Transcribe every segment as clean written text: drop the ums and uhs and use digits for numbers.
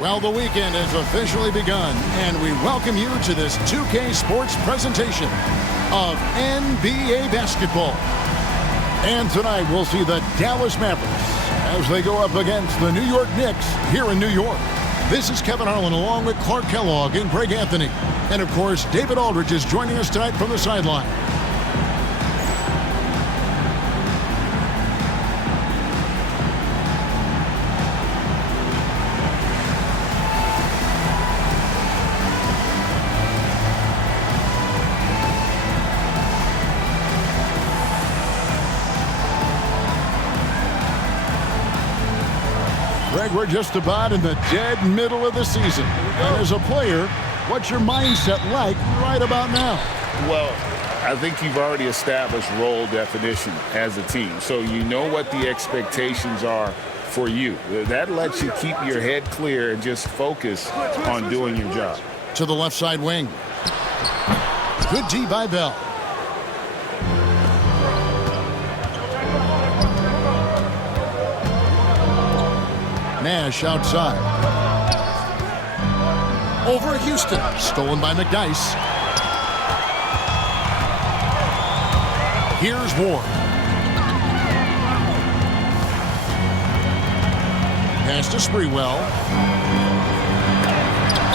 Well, the weekend has officially begun, and we welcome you to this 2K Sports presentation of NBA basketball. And tonight we'll see the Dallas Mavericks as they go up against the New York Knicks here in New York. This is Kevin Harlan along with Clark Kellogg and Greg Anthony. And of course, David Aldridge is joining us tonight from the sideline. Greg, we're just about in the dead middle of the season. And as a player, what's your mindset like right about now? Well, I think you've already established role definition as a team. So you know what the expectations are for you. That lets you keep your head clear and just focus on doing your job. To the left side wing. Good D by Bell. Nash outside. Over Houston. Stolen by McDyess. Here's Ward. Pass to Sprewell.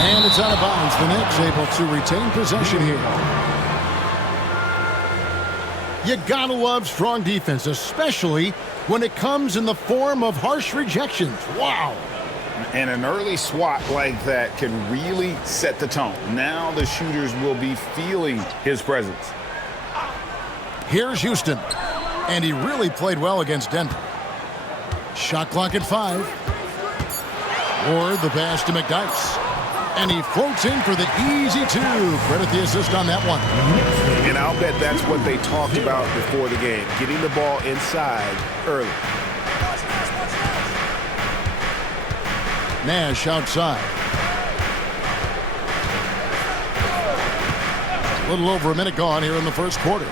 And it's out of bounds. The Knicks able to retain possession here. You gotta love strong defense, especially when it comes in the form of harsh rejections. Wow. And an early swat like that can really set the tone. Now the shooters will be feeling his presence. Here's Houston. And he really played well against Denver. Shot clock at 5. Or the pass to McDyess. And he floats in for the easy 2. Credit the assist on that one. And I'll bet that's what they talked about before the game, getting the ball inside early. Nash outside. A little over a minute gone here in the first quarter.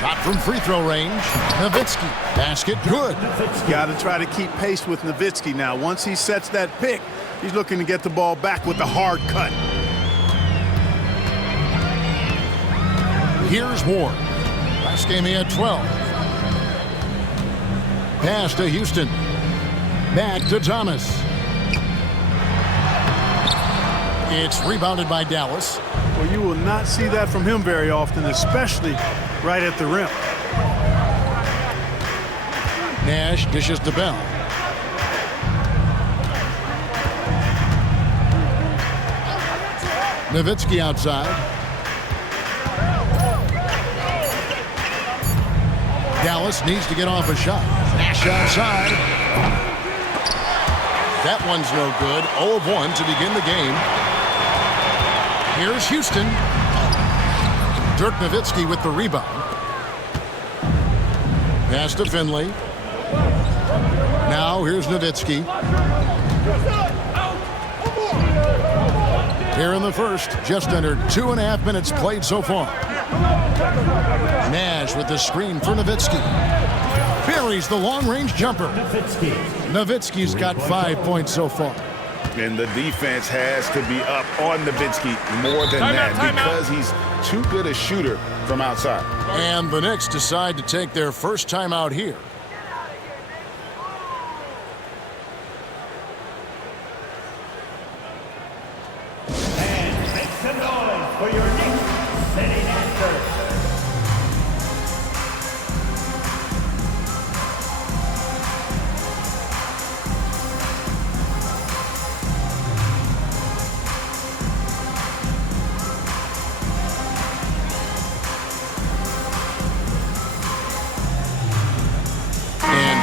Shot from free throw range. Nowitzki. Basket good. Got to try to keep pace with Nowitzki now. Once he sets that pick, he's looking to get the ball back with the hard cut. Here's Ward. Last game he had 12. Pass to Houston. Back to Thomas. It's rebounded by Dallas. Well, you will not see that from him very often, especially right at the rim. Nash dishes to Bell. Nowitzki outside. Dallas needs to get off a shot. Nash outside. That one's no good. 0 of 1 to begin the game. Here's Houston. Dirk Nowitzki with the rebound. Pass to Finley. Now here's Nowitzki. Here in the first, just under 2.5 minutes played so far. Nash with the screen for Nowitzki. Buries the long-range jumper. Nowitzki's got 5 points so far. And the defense has to be up on Nowitzki more than that because he's too good a shooter from outside. And the Knicks decide to take their first time out here. And make some noise for your Knicks sitting at first.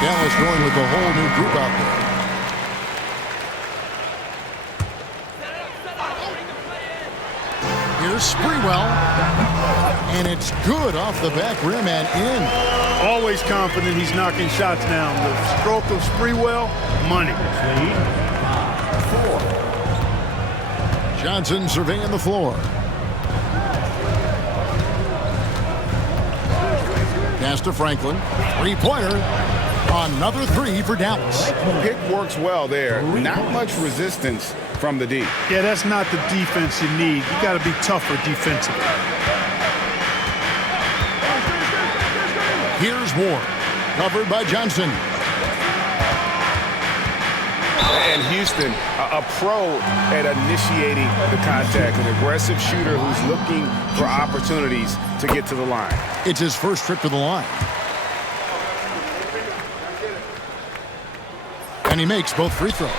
Dallas going with a whole new group out there. Here's Sprewell. And it's good off the back rim and in. Always confident he's knocking shots down. The stroke of Sprewell, money. Johnson surveying the floor. Pass to Franklin. Three-pointer. Another three for Dallas. Pick works well there. Not much resistance from the D. Yeah, that's not the defense you need. You got to be tougher defensively. Here's Ward. Covered by Johnson. And Houston, a pro at initiating the contact, an aggressive shooter who's looking for opportunities to get to the line. It's his first trip to the line. And he makes both free throws.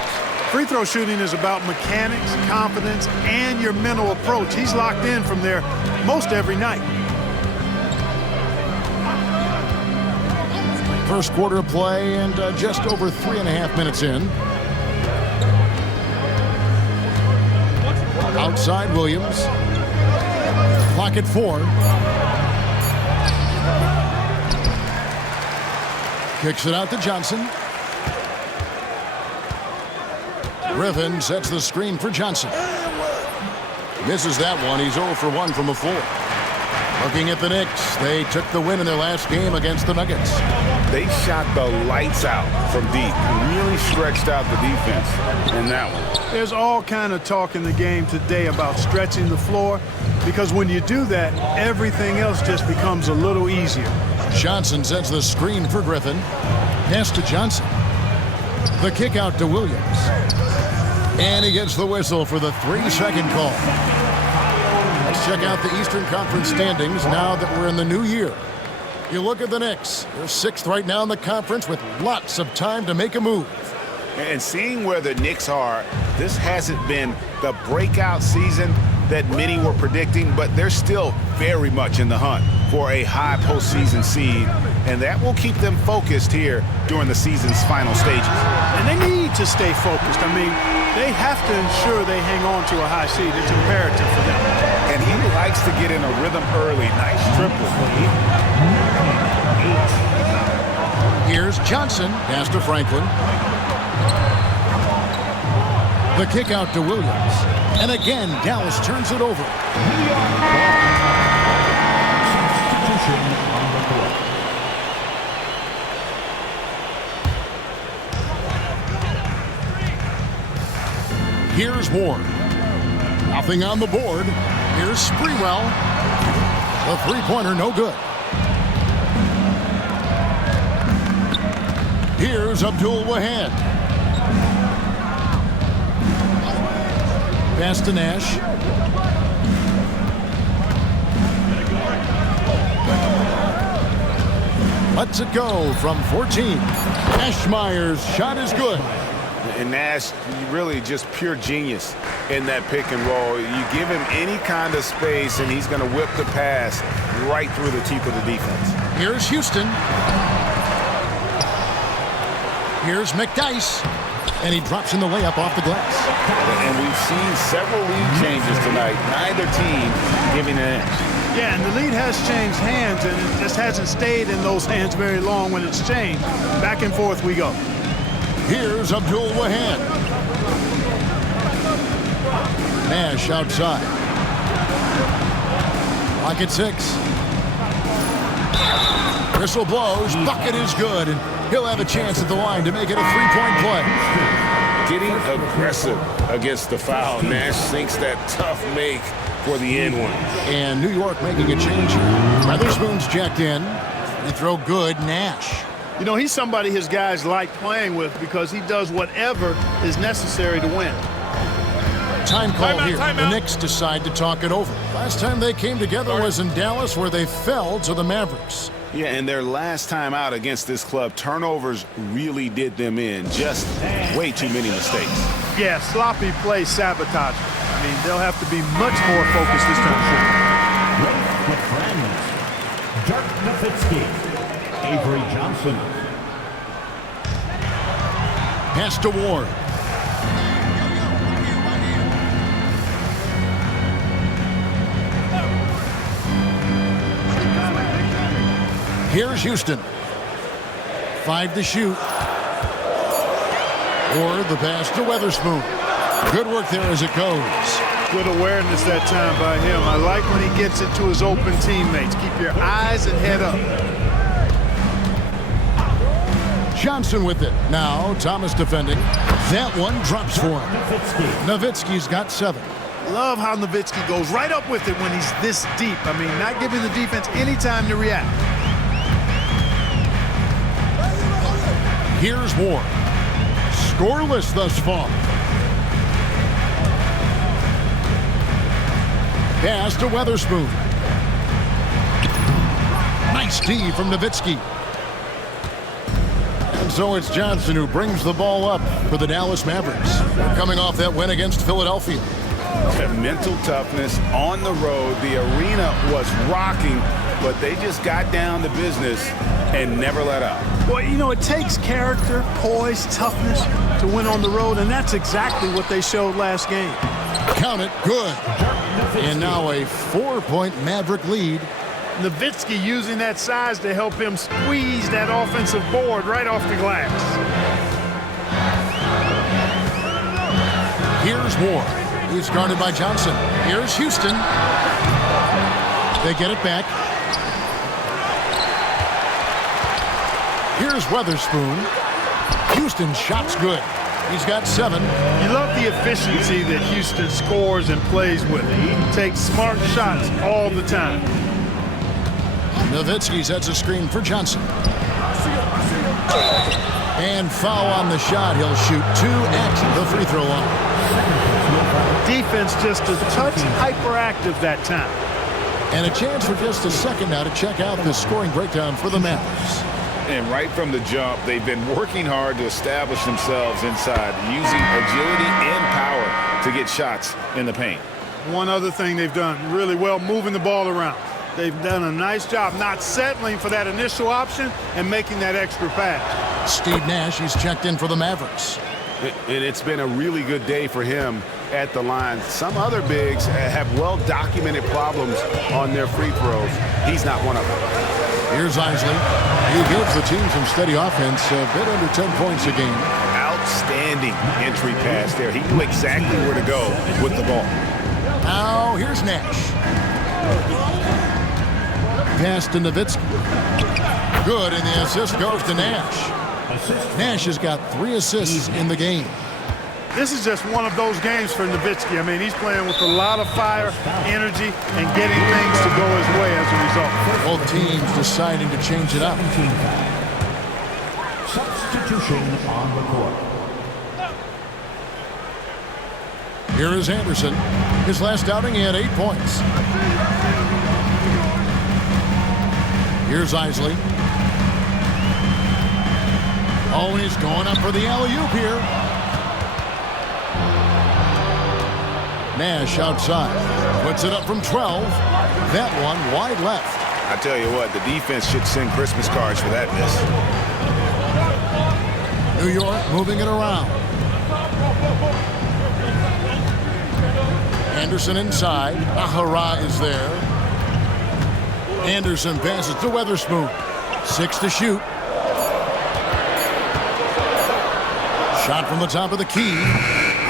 Free throw shooting is about mechanics, confidence, and your mental approach. He's locked in from there most every night. First quarter of play and just over 3.5 minutes in. Outside Williams. Clock at 4. Kicks it out to Johnson. Griffin sets the screen for Johnson. Misses that one. He's 0 for 1 from the floor. Looking at the Knicks, they took the win in their last game against the Nuggets. They shot the lights out from deep. Really stretched out the defense in that one. There's all kind of talk in the game today about stretching the floor, because when you do that, everything else just becomes a little easier. Johnson sets the screen for Griffin. Pass to Johnson. The kick out to Williams. And he gets the whistle for the 3-second call. Let's check out the Eastern Conference standings now that we're in the new year. You look at the Knicks. They're 6th right now in the conference with lots of time to make a move. And seeing where the Knicks are, this hasn't been the breakout season that many were predicting, but they're still very much in the hunt for a high postseason seed, and that will keep them focused here during the season's final stages. And they need to stay focused. I mean, they have to ensure they hang on to a high seed. It's imperative for them. And he likes to get in a rhythm early. Nice triple. Here's Johnson. Pass to Franklin. The kick out to Williams. And again, Dallas turns it over. Here's Ward. Nothing on the board. Here's Sprewell. The three-pointer, no good. Here's Abdul-Wahab. Pass to Nash. Lets it go from 14. Ashmeyer's shot is good. And Nash, really just pure genius in that pick and roll. You give him any kind of space, and he's going to whip the pass right through the teeth of the defense. Here's Houston. Here's McDyess. And he drops in the layup off the glass. And we've seen several lead changes tonight. Neither team giving an inch. Yeah, and the lead has changed hands, and it just hasn't stayed in those hands very long when it's changed. Back and forth we go. Here's Abdul-Wahab. Nash outside. Clock at 6. Whistle blows. Bucket is good. And he'll have a chance at the line to make it a three-point play. Getting aggressive against the foul. Nash thinks that tough make for the end one. And New York making a change here. Weatherspoon's jacked in. Free throw good. Nash. You know, he's somebody his guys like playing with because he does whatever is necessary to win. Time call here. The Knicks decide to talk it over. Last time they came together was in Dallas, where they fell to the Mavericks. Yeah, and their last time out against this club, turnovers really did them in. Just way too many mistakes. Yeah, sloppy play sabotage. I mean, they'll have to be much more focused this time. With friends, Dirk Nowitzki, Avery Johnson. Pass to Ward. Here's Houston. 5 to shoot. Or the pass to Weatherspoon. Good work there as it goes. Good awareness that time by him. I like when he gets it to his open teammates. Keep your eyes and head up. Johnson with it. Now Thomas defending. That one drops for him. Nowitzki's got 7. Love how Nowitzki goes right up with it when he's this deep. I mean, not giving the defense any time to react. Here's Ward. Scoreless thus far. Pass to Weatherspoon. Nice D from Nowitzki. And so it's Johnson who brings the ball up for the Dallas Mavericks. They're coming off that win against Philadelphia. Mental toughness on the road. The arena was rocking, but they just got down to business and never let up. Well, you know, it takes character, poise, toughness to win on the road, and that's exactly what they showed last game. Count it, good. And now a 4-point Maverick lead. Nowitzki using that size to help him squeeze that offensive board right off the glass. Here's Ward. He's guarded by Johnson. Here's Houston. They get it back. Here's Weatherspoon. Houston's shot's good. He's got 7. You love the efficiency that Houston scores and plays with. He takes smart shots all the time. Nowitzki sets a screen for Johnson. And foul on the shot. He'll shoot 2 at the free throw line. Defense just a touch hyperactive that time. And a chance for just a second now to check out the scoring breakdown for the Mavericks. And right from the jump, they've been working hard to establish themselves inside, using agility and power to get shots in the paint. One other thing they've done really well, moving the ball around. They've done a nice job not settling for that initial option and making that extra pass. Steve Nash, he's checked in for the Mavericks. And it's been a really good day for him at the line. Some other bigs have well-documented problems on their free throws. He's not one of them. Here's Isley. He gives the team some steady offense, a bit under 10 points a game. Outstanding entry pass there. He knew exactly where to go with the ball. Now here's Nash. Pass to Nowitzki. Good, and the assist goes to Nash. Nash has got 3 assists in the game. This is just one of those games for Nowitzki. I mean, he's playing with a lot of fire, energy, and getting things to go his way as a result. Both teams deciding to change it up. Substitution on the court. Here is Anderson. His last outing, he had 8 points. Here's Isley. Oh, and he's going up for the alley-oop here. Nash outside. Puts it up from 12. That one wide left. I tell you what, the defense should send Christmas cards for that miss. New York moving it around. Anderson inside. Ahara is there. Anderson passes to Weatherspoon. 6 to shoot. Shot from the top of the key.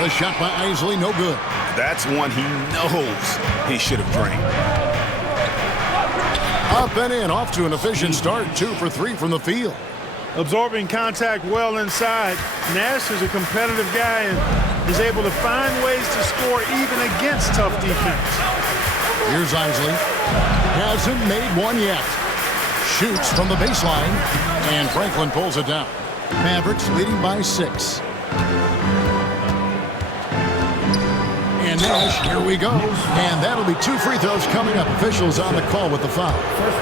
The shot by Isley, no good. That's one he knows he should have drained. Up and in, off to an efficient start. 2 for 3 from the field. Absorbing contact well inside. Nash is a competitive guy and is able to find ways to score even against tough defense. Here's Isley. Hasn't made one yet. Shoots from the baseline, and Franklin pulls it down. Mavericks leading by 6. And Nash, here we go. And that'll be 2 free throws coming up. Officials on the call with the foul.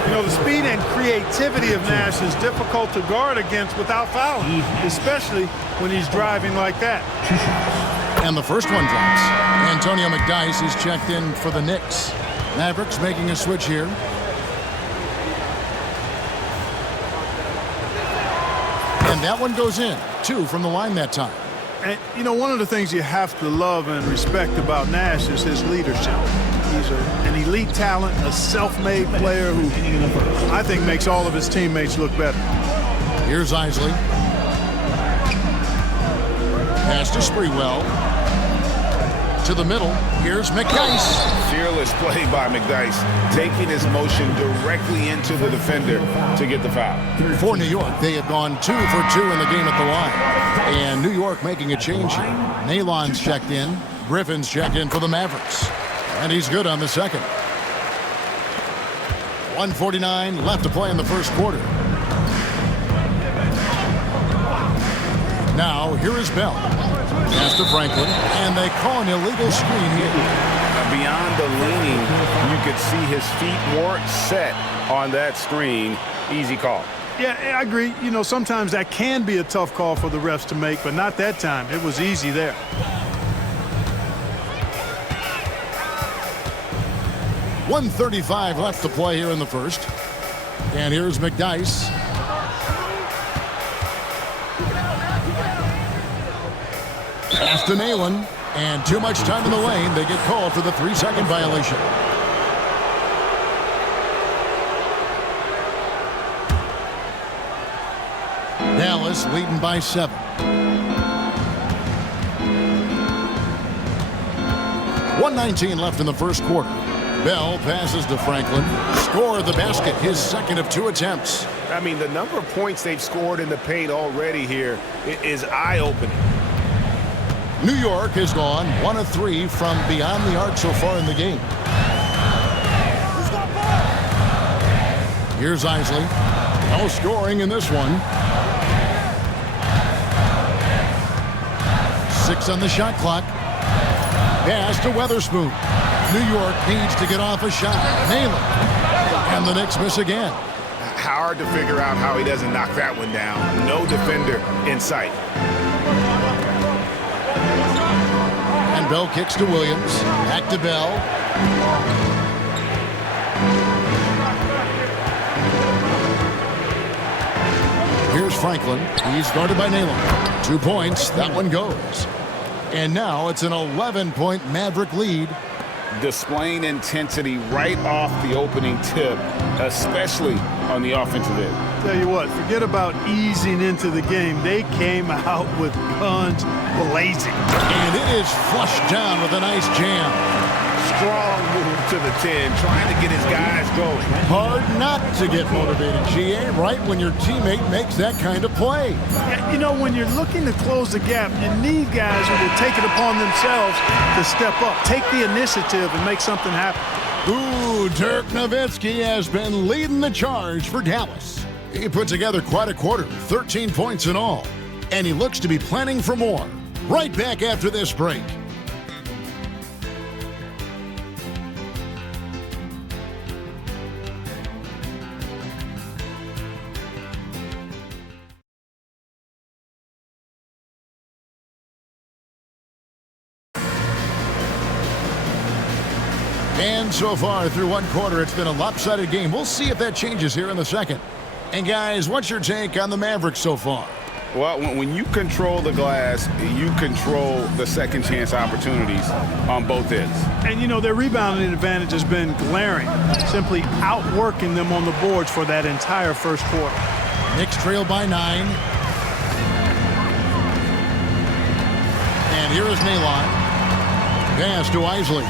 You know, the speed and creativity of Nash is difficult to guard against without fouling, especially when he's driving like that. And the first one drops. Antonio McDyess is checked in for the Knicks. Mavericks making a switch here. And that one goes in. 2 from the line that time. And, you know, one of the things you have to love and respect about Nash is his leadership. He's an elite talent, a self-made player who I think makes all of his teammates look better. Here's Isley. Pass to Sprewell. To the middle. Here's McDyess. fearless play by McDyess, taking his motion directly into the defender to get the foul. For New York, they have gone 2 for 2 in the game at the line. And New York making a change here. Nalon's checked in. Griffin's checked in for the Mavericks. And he's good on the second. 1:49 left to play in the first quarter. Now, here is Bell. Pass to Franklin, and they call an illegal screen here. Beyond the leaning, you could see his feet weren't set on that screen. Easy call. Yeah, I agree. You know, sometimes that can be a tough call for the refs to make, but not that time. It was easy there. .135 left to play here in the first. And here's McDyess. Pass to Nalon, and too much time in the lane. They get called for the 3-second violation. Dallas leading by 7. .119 left in the first quarter. Bell passes to Franklin. Scored the basket, his second of 2 attempts. I mean, the number of points they've scored in the paint already here is eye-opening. New York has gone 1 of 3 from beyond the arc so far in the game. Here's Isley. No scoring in this one. 6 on the shot clock. Pass to Weatherspoon. New York needs to get off a shot. Nalon. And the Knicks miss again. Hard to figure out how he doesn't knock that one down. No defender in sight. And Bell kicks to Williams. Back to Bell. Here's Franklin. He's guarded by Nalon. 2 points. That one goes. And now it's an 11-point Maverick lead. Displaying intensity right off the opening tip, especially on the offensive end. Tell you what, forget about easing into the game. They came out with guns blazing. And it is flushed down with a nice jam. Strong move to the 10, trying to get his guys going. Hard not to get motivated, GA, right when your teammate makes that kind of play. Yeah, you know, when you're looking to close the gap, you need guys who will take it upon themselves to step up, take the initiative, and make something happen. Ooh, Dirk Nowitzki has been leading the charge for Dallas. He put together quite a quarter, 13 points in all, and he looks to be planning for more. Right back after this break. And so far through one quarter, it's been a lopsided game. We'll see if that changes here in the second. And guys, what's your take on the Mavericks so far? Well, when you control the glass, you control the second chance opportunities on both ends. And, you know, their rebounding advantage has been glaring, simply outworking them on the boards for that entire first quarter. Knicks trail by 9. And here is Nalon. Pass to Isley.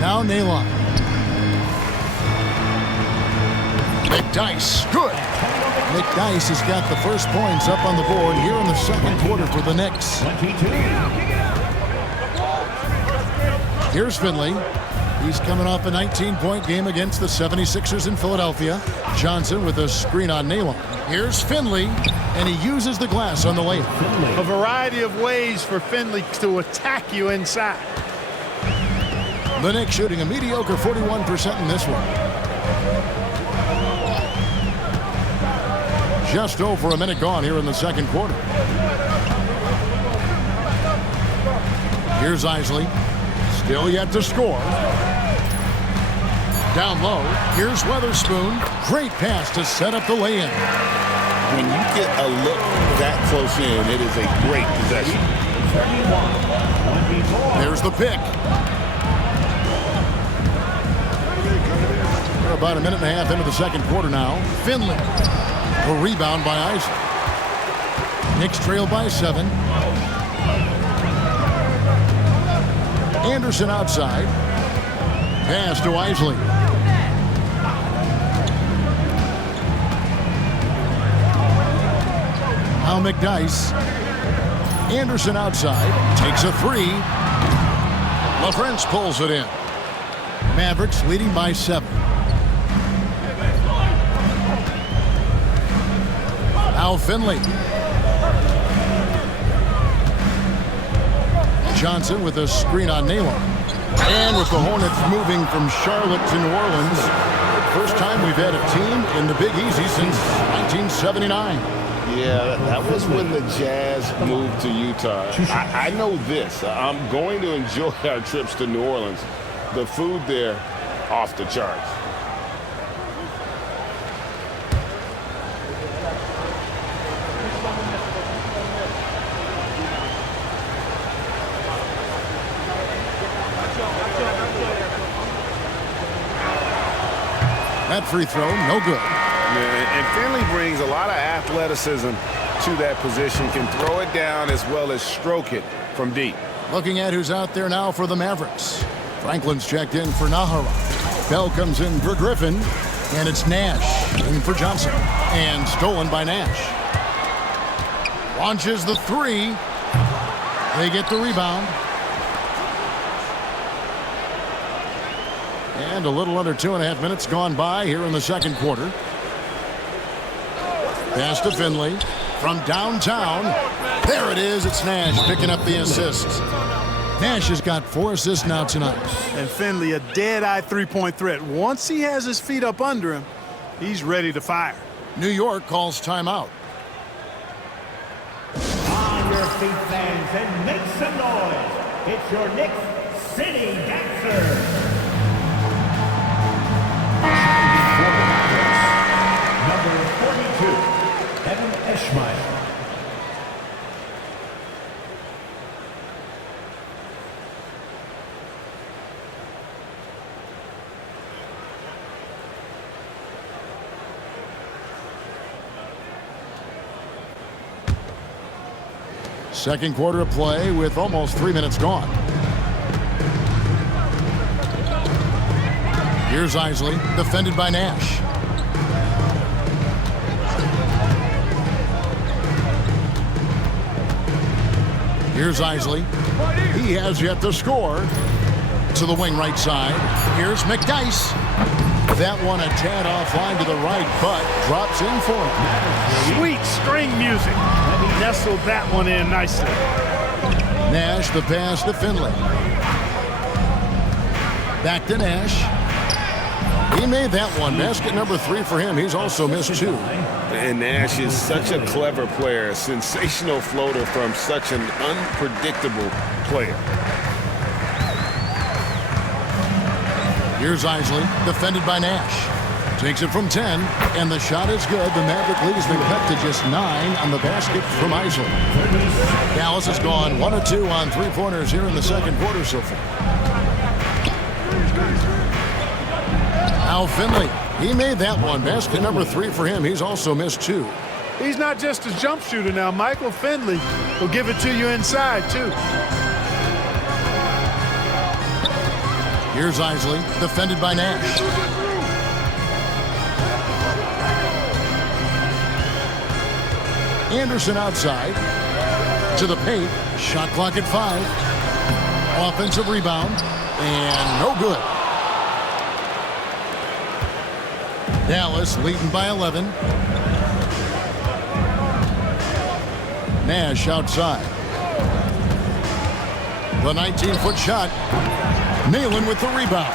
Now Nalon. McDyess, good. McDyess has got the first points up on the board here in the second quarter for the Knicks. Here's Finley. He's coming off a 19-point game against the 76ers in Philadelphia. Johnson with a screen on Nalon. Here's Finley, and he uses the glass on the layup. A variety of ways for Finley to attack you inside. The Knicks shooting a mediocre 41% in this one. Just over a minute gone here in the second quarter. Here's Isley. Still yet to score. Down low. Here's Weatherspoon. Great pass to set up the lay-in. When you get a look that close in, it is a great possession. There's the pick. We're about a minute and a half into the second quarter now. Finley. A rebound by Isley. Knicks trail by 7. Anderson outside. Pass to Isley. Now McDyess. Anderson outside. Takes a three. LaFrance pulls it in. Mavericks leading by 7. Now Finley. Johnson with a screen on Naylor. And with the Hornets moving from Charlotte to New Orleans, first time we've had a team in the Big Easy since 1979. Yeah, that was when the Jazz moved to Utah. I know this. I'm going to enjoy our trips to New Orleans. The food there, off the charts. That free throw, no good. And Finley brings a lot of athleticism to that position, can throw it down as well as stroke it from deep. Looking at who's out there now for the Mavericks. Franklin's checked in for Nahara. Bell comes in for Griffin, and it's Nash in for Johnson. And stolen by Nash. Launches the three. They get the rebound. And a little under 2.5 minutes gone by here in the second quarter. Pass to Finley from downtown. There it is. It's Nash picking up the assist. Nash has got 4 assists now tonight. And Finley, a dead-eye three-point threat. Once he has his feet up under him, he's ready to fire. New York calls timeout. On your feet, fans, and make some noise. It's your Knicks City Dancers. Number 42, Evan Eschmeyer. Second quarter of play with almost 3 minutes gone. Here's Isley, defended by Nash. Here's Isley. He has yet to score. To the wing right side. Here's McDyess. That one a tad offline to the right, but drops in for him. Sweet string music. And he nestled that one in nicely. Nash, the pass to Finley. Back to Nash. He made that one. Basket number 3 for him. He's also missed 2. And Nash is such a clever player, a sensational floater from such an unpredictable player. Here's Isley, defended by Nash. Takes it from 10, and the shot is good. The Maverick lead has been cut to just 9 on the basket from Isley. Dallas has gone 1 of 2 on three-pointers here in the second quarter so far. Now Finley, he made that one. Basket number 3 for him. He's also missed 2. He's not just a jump shooter now. Michael Finley will give it to you inside, too. Here's Isley, defended by Nash. Anderson outside. To the paint. Shot clock at 5. Offensive rebound. And no good. Dallas leading by 11. Nash outside. The 19-foot shot. Nayland with the rebound.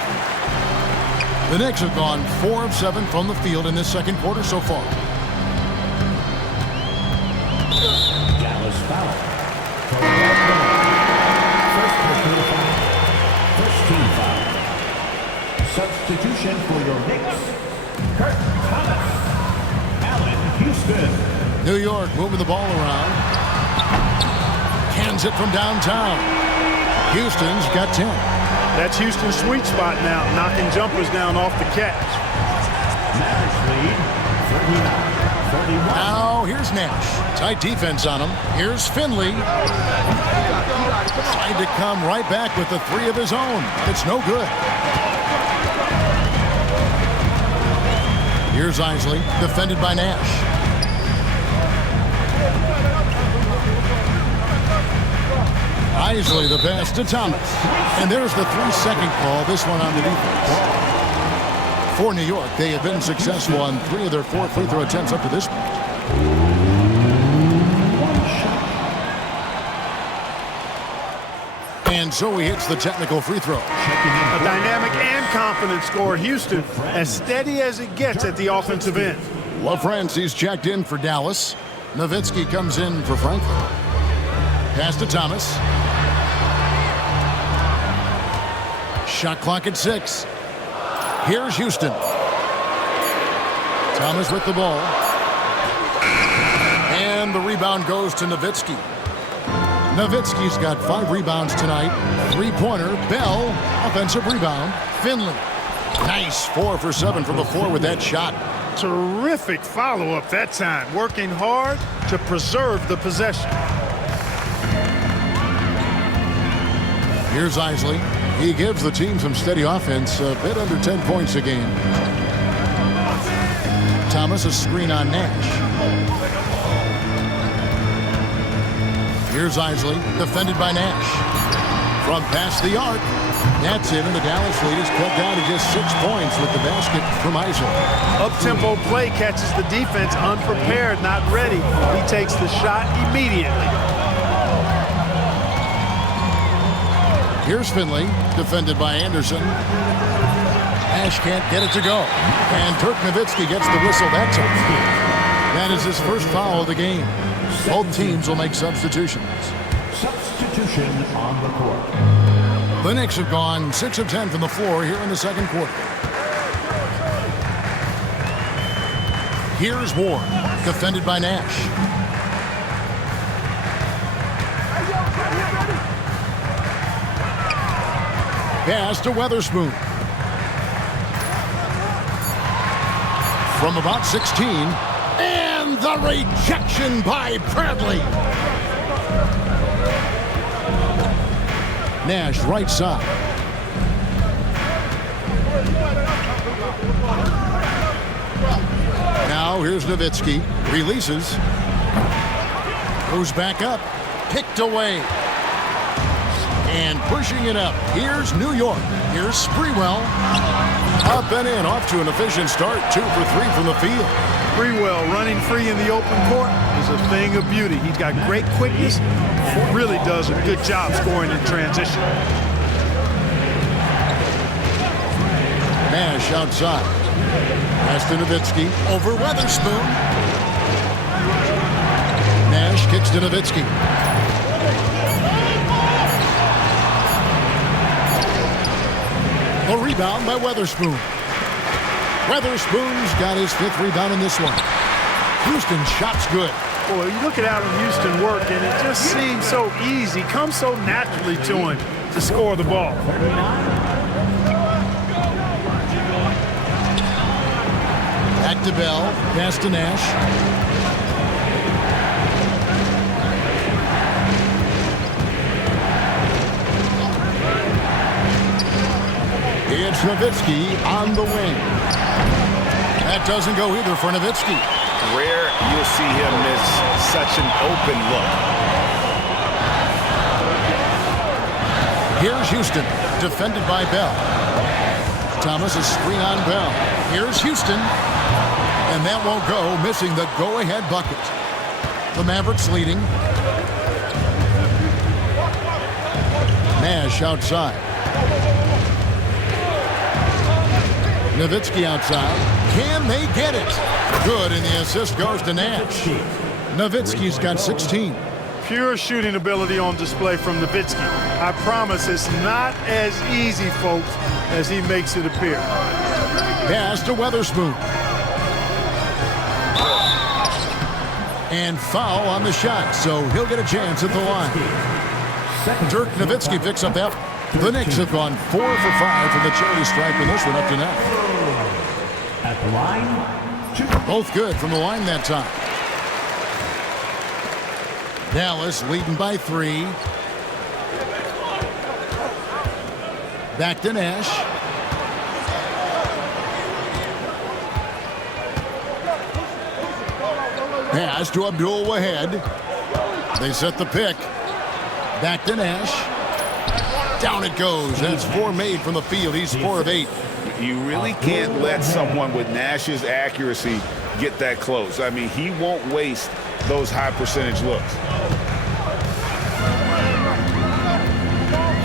The Knicks have gone 4 of 7 from the field in this second quarter so far. Dallas foul. First team foul. Substitution for your Knicks. Kurt Thomas. Allen Houston. New York moving the ball around. Cans it from downtown. Houston's got 10. That's Houston's sweet spot now, knocking jumpers down off the catch. Mavericks lead 39. Now here's Nash. Tight defense on him. Here's Finley. Trying to come right back with the three of his own. It's no good. Here's Isley, defended by Nash. Isley the pass to Thomas. And there's the 3-second call, this one on the defense. For New York, they have been successful on 3 of their 4 free throw attempts up to this point. And so he hits the technical free throw. A dynamic and confident scorer. Houston, as steady as it gets at the offensive end. LaFrancis checked in for Dallas. Nowitzki comes in for Franklin. Pass to Thomas. Shot clock at 6. Here's Houston. Thomas with the ball. And the rebound goes to Nowitzki. Nowitzki's got 5 rebounds tonight. 3-pointer. Bell, offensive rebound. Finley. Nice 4 for 7 from the floor with that shot. Terrific follow-up that time. Working hard to preserve the possession. Here's Isley. He gives the team some steady offense, a bit under 10 points a game. Thomas, a screen on Nash. Here's Isley, defended by Nash. From past the arc. That's it, and the Dallas lead is cut down to just 6 points with the basket from Isley. Up-tempo play catches the defense unprepared, not ready. He takes the shot immediately. Here's Finley, defended by Anderson. Nash can't get it to go. And Dirk Nowitzki gets the whistle that time. That is his first foul of the game. Both teams will make substitutions. Substitution on the court. The Knicks have gone 6 of 10 from the floor here in the second quarter. Here's Ward, defended by Nash. Pass to Weatherspoon. From about 16. And the rejection by Bradley. Nash, right side. Now here's Nowitzki. Releases. Goes back up. Picked away. And pushing it up. Here's New York. Here's Sprewell. Up and in. Off to an efficient start. 2 for 3 from the field. Sprewell running free in the open court is a thing of beauty. He's got great quickness and really does a good job scoring in transition. Nash outside. Pass to Nowitzki. Over Weatherspoon. Nash kicks to Nowitzki. A rebound by Weatherspoon. Weatherspoon's got his 5th rebound in this one. Houston shot's good. Boy, you look at Allen Houston work, and it just seems so easy, comes so naturally to him to score the ball. Back to Bell, pass to Nash. It's Nowitzki on the wing. That doesn't go either for Nowitzki. Rare you'll see him miss such an open look. Here's Houston, defended by Bell. Thomas, a screen on Bell. Here's Houston. And that won't go, missing the go-ahead bucket. The Mavericks leading. Nash outside. Nowitzki outside. Can they get it? Good, and the assist goes to Nash. Nowitzki's got 16. Pure shooting ability on display from Nowitzki. I promise it's not as easy, folks, as he makes it appear. Pass to Weatherspoon. And foul on the shot, so he'll get a chance at the line. Dirk Nowitzki picks up that. The Knicks have gone 4 for 5 from the charity stripe in this one up to now. At the line, 2. Both good from the line that time. Dallas leading by 3. Back to Nash. Pass to Abdul-Wahid. They set the pick. Back to Nash. Down it goes. That's 4 made from the field. He's 4 of 8. You really can't let someone with Nash's accuracy get that close. I mean, he won't waste those high percentage looks.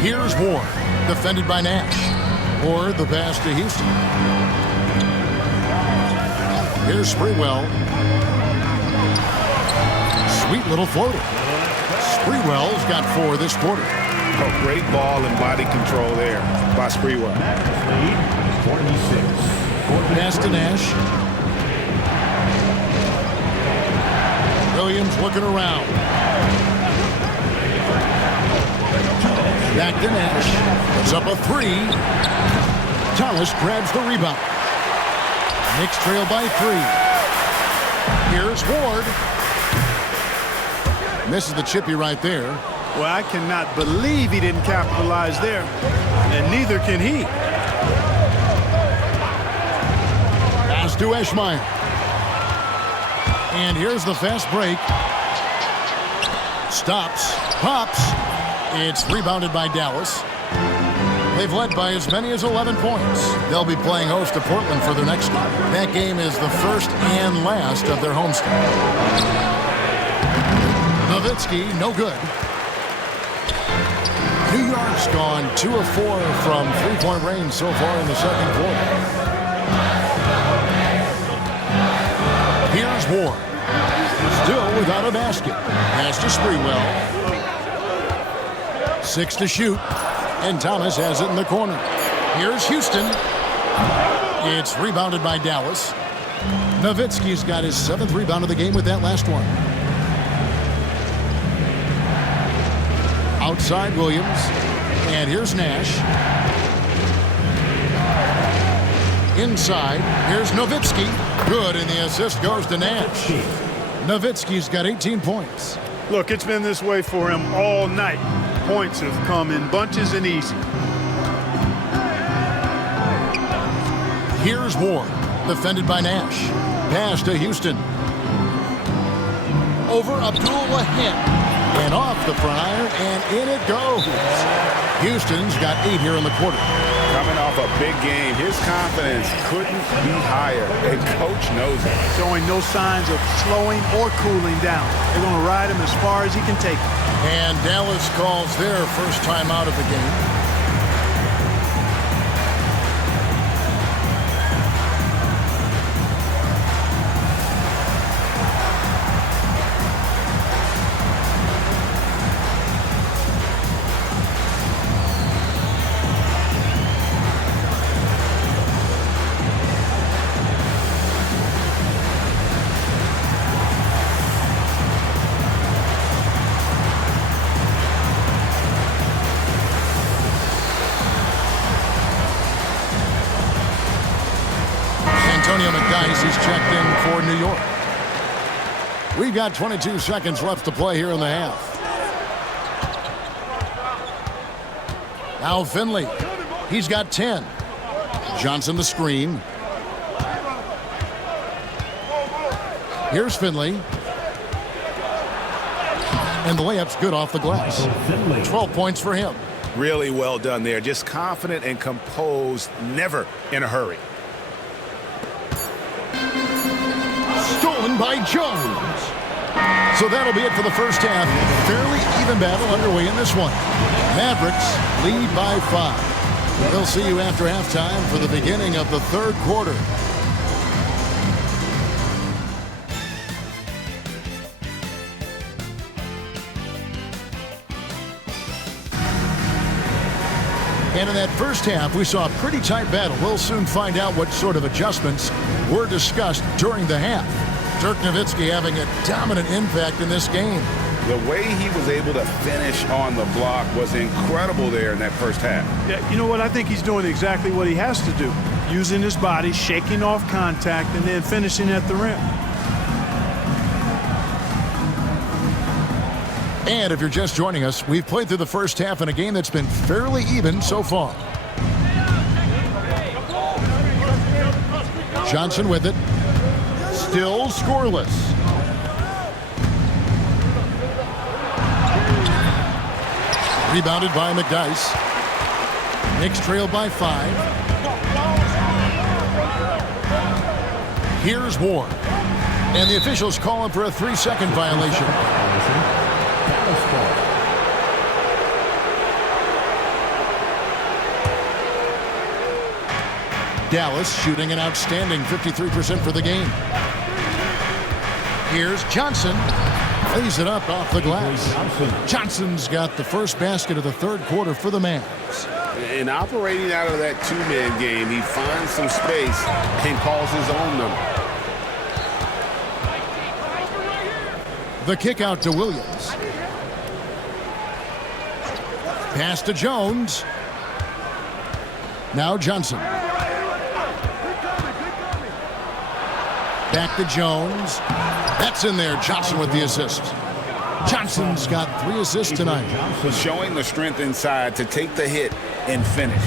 Here's Ward, defended by Nash. Ward, the pass to Houston. Here's Sprewell. Sweet little floater. Sprewell's got 4 this quarter. Oh, great ball and body control there by Sprewell. 46. Pass to Nash. Williams looking around. Back to Nash. Puts up a 3. Thomas grabs the rebound. Knicks trail by 3. Here's Ward. Misses the chippy right there. Well, I cannot believe he didn't capitalize there, and neither can he. Pass to Eschmeyer. And here's the fast break. Stops. Pops. It's rebounded by Dallas. They've led by as many as 11 points. They'll be playing host to Portland for their next game. That game is the first and last of their homestand. Nowitzki, no good. New York's gone 2 of 4 from three-point range so far in the second quarter. Here's Ward. Still without a basket. Pass to Sprewell. 6 to shoot. And Thomas has it in the corner. Here's Houston. It's rebounded by Dallas. Nowitzki's got his 7th rebound of the game with that last one. Outside Williams. And here's Nash. Inside. Here's Nowitzki. Good, and the assist goes to Nash. Nowitzki's got 18 points. Look, it's been this way for him all night. Points have come in bunches and easy. Here's Ward, defended by Nash. Pass to Houston. Over Abdul-Wahid. And off the front iron, and in it goes. Houston's got 8 here in the quarter. Coming off a big game, his confidence couldn't be higher, and coach knows it. Showing no signs of slowing or cooling down. They're going to ride him as far as he can take him. And Dallas calls their first time out of the game. He's checked in for New York. We've got 22 seconds left to play here in the half. Now Finley. He's got 10. Johnson the screen. Here's Finley. And the layup's good off the glass. 12 points for him. Really well done there. Just confident and composed, never in a hurry. Stolen by Jones. So that'll be it for the first half. Fairly even battle underway in this one. Mavericks lead by 5. We'll see you after halftime for the beginning of the third quarter. And in that first half, we saw a pretty tight battle. We'll soon find out what sort of adjustments were discussed during the half. Dirk Nowitzki having a dominant impact in this game. The way he was able to finish on the block was incredible there in that first half. Yeah, you know what? I think he's doing exactly what he has to do. Using his body, shaking off contact, and then finishing at the rim. And if you're just joining us, we've played through the first half in a game that's been fairly even so far. Johnson with it. Still scoreless. Rebounded by McDyess. Knicks trail by 5. Here's Ward. And the officials call him for a 3-second violation. Dallas shooting an outstanding 53% for the game. Here's Johnson. Lays it up off the glass. Johnson's got the first basket of the third quarter for the Mavs. And operating out of that two-man game, he finds some space and calls his own number. The kick out to Williams. Pass to Jones. Now Johnson. Back to Jones. That's in there. Johnson with the assist. Johnson's got 3 assists tonight. Showing the strength inside to take the hit and finish.